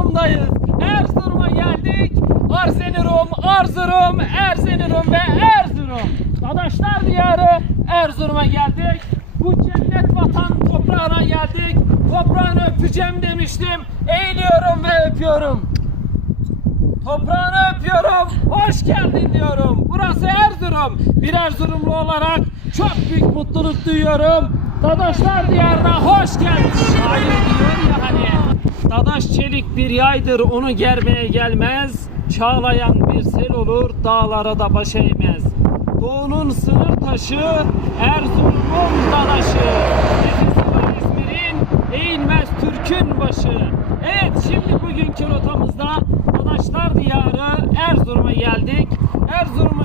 Erzurum'dayız. Erzurum'a geldik. Arsenirum, Arzurum, Erzenirum ve Erzurum. Dadaşlar diyarı Erzurum'a geldik. Bu cennet vatan toprağına geldik. Toprağını öpeceğim demiştim. Eğiliyorum ve öpüyorum. Toprağını öpüyorum. Hoş geldin diyorum. Burası Erzurum. Bir Erzurumlu olarak çok büyük mutluluk duyuyorum. Dadaşlar diyarına hoş geldin. Hayır diyor ya hani. Dadaş çelik bir yaydır onu germeye gelmez. Çağlayan bir sel olur dağlara da baş eğmez. Doğunun sınır taşı Erzurum'un dadaşı. Nefesi İzmir'in eğilmez Türk'ün başı. Evet şimdi bugünkü rotamızda Dadaşlar Diyarı Erzurum'a geldik. Erzurum'u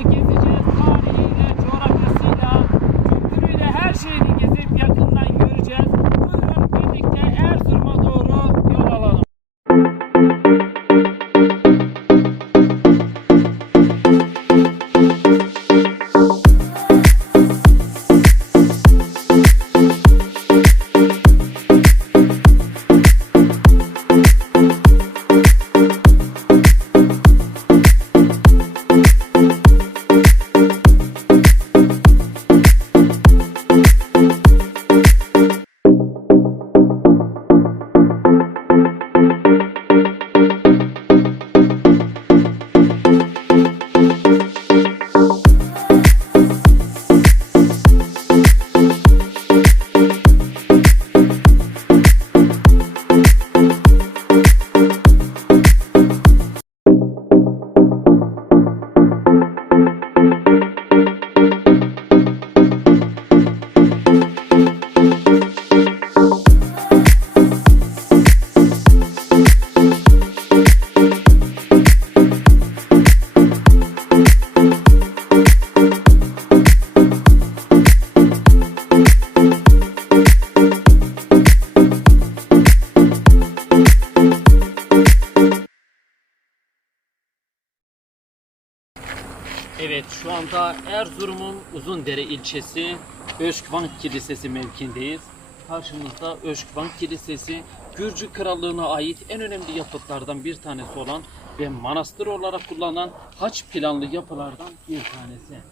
Evet şu anda Erzurum'un Uzundere ilçesi Öşkvank Kilisesi mevkindeyiz. Karşımızda Öşkvank Kilisesi Gürcü Krallığı'na ait en önemli yapıtlardan bir tanesi olan ve manastır olarak kullanılan haç planlı yapılardan bir tanesi.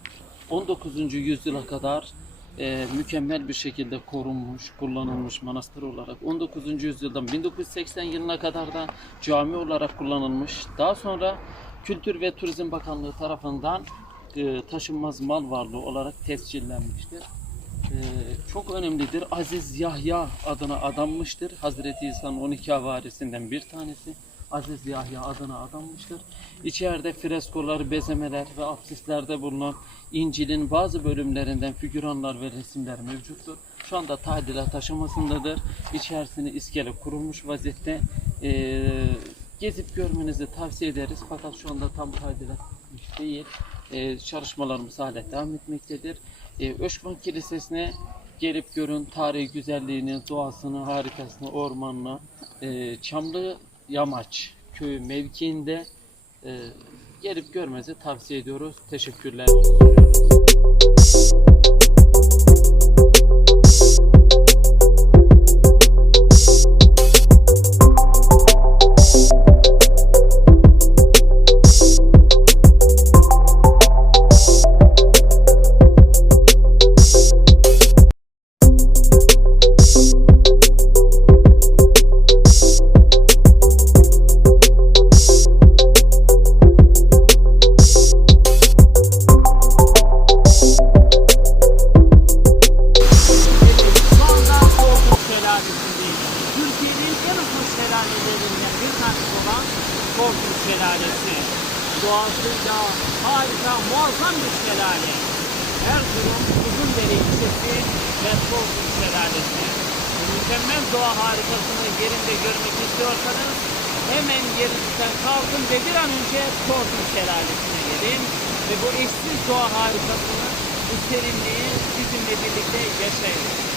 19. yüzyıla kadar e, mükemmel bir şekilde korunmuş, kullanılmış manastır olarak 19. yüzyıldan 1980 yılına kadar da cami olarak kullanılmış. Daha sonra Kültür ve Turizm Bakanlığı tarafından e, taşınmaz mal varlığı olarak tescillenmiştir. E, çok önemlidir. Aziz Yahya adına adanmıştır. Hazreti İsa'nın 12 havarisinden bir tanesi. Aziz Yahya adına adanmıştır. İçeride freskolar, bezemeler ve apsislerde bulunan İncil'in bazı bölümlerinden figüranlar ve resimler mevcuttur. Şu anda tadilat aşamasındadır. İçerisine iskele kurulmuş vaziyette. Ee, gezip görmenizi tavsiye ederiz. Fakat şu anda tam bitmiş değil. Ee, çalışmalarımız hala devam etmektedir. Ee, Öşkman Kilisesi'ne gelip görün tarihi güzelliğini, doğasını, harikasını, ormanını, e, Çamlı Yamaç köyü mevkiinde e, gelip görmenizi tavsiye ediyoruz. Teşekkürler. Harika, muazzam bir şelale. Erzurum Uzundere ilçesi ve Korkut Şelalesi. Mükemmel doğa harikasını yerinde görmek istiyorsanız hemen yerinizden kalkın ve bir an önce Korkut Şelalesi'ne gelin. Ve bu eşsiz doğa harikasını, bu serinliği sizinle birlikte yaşayın.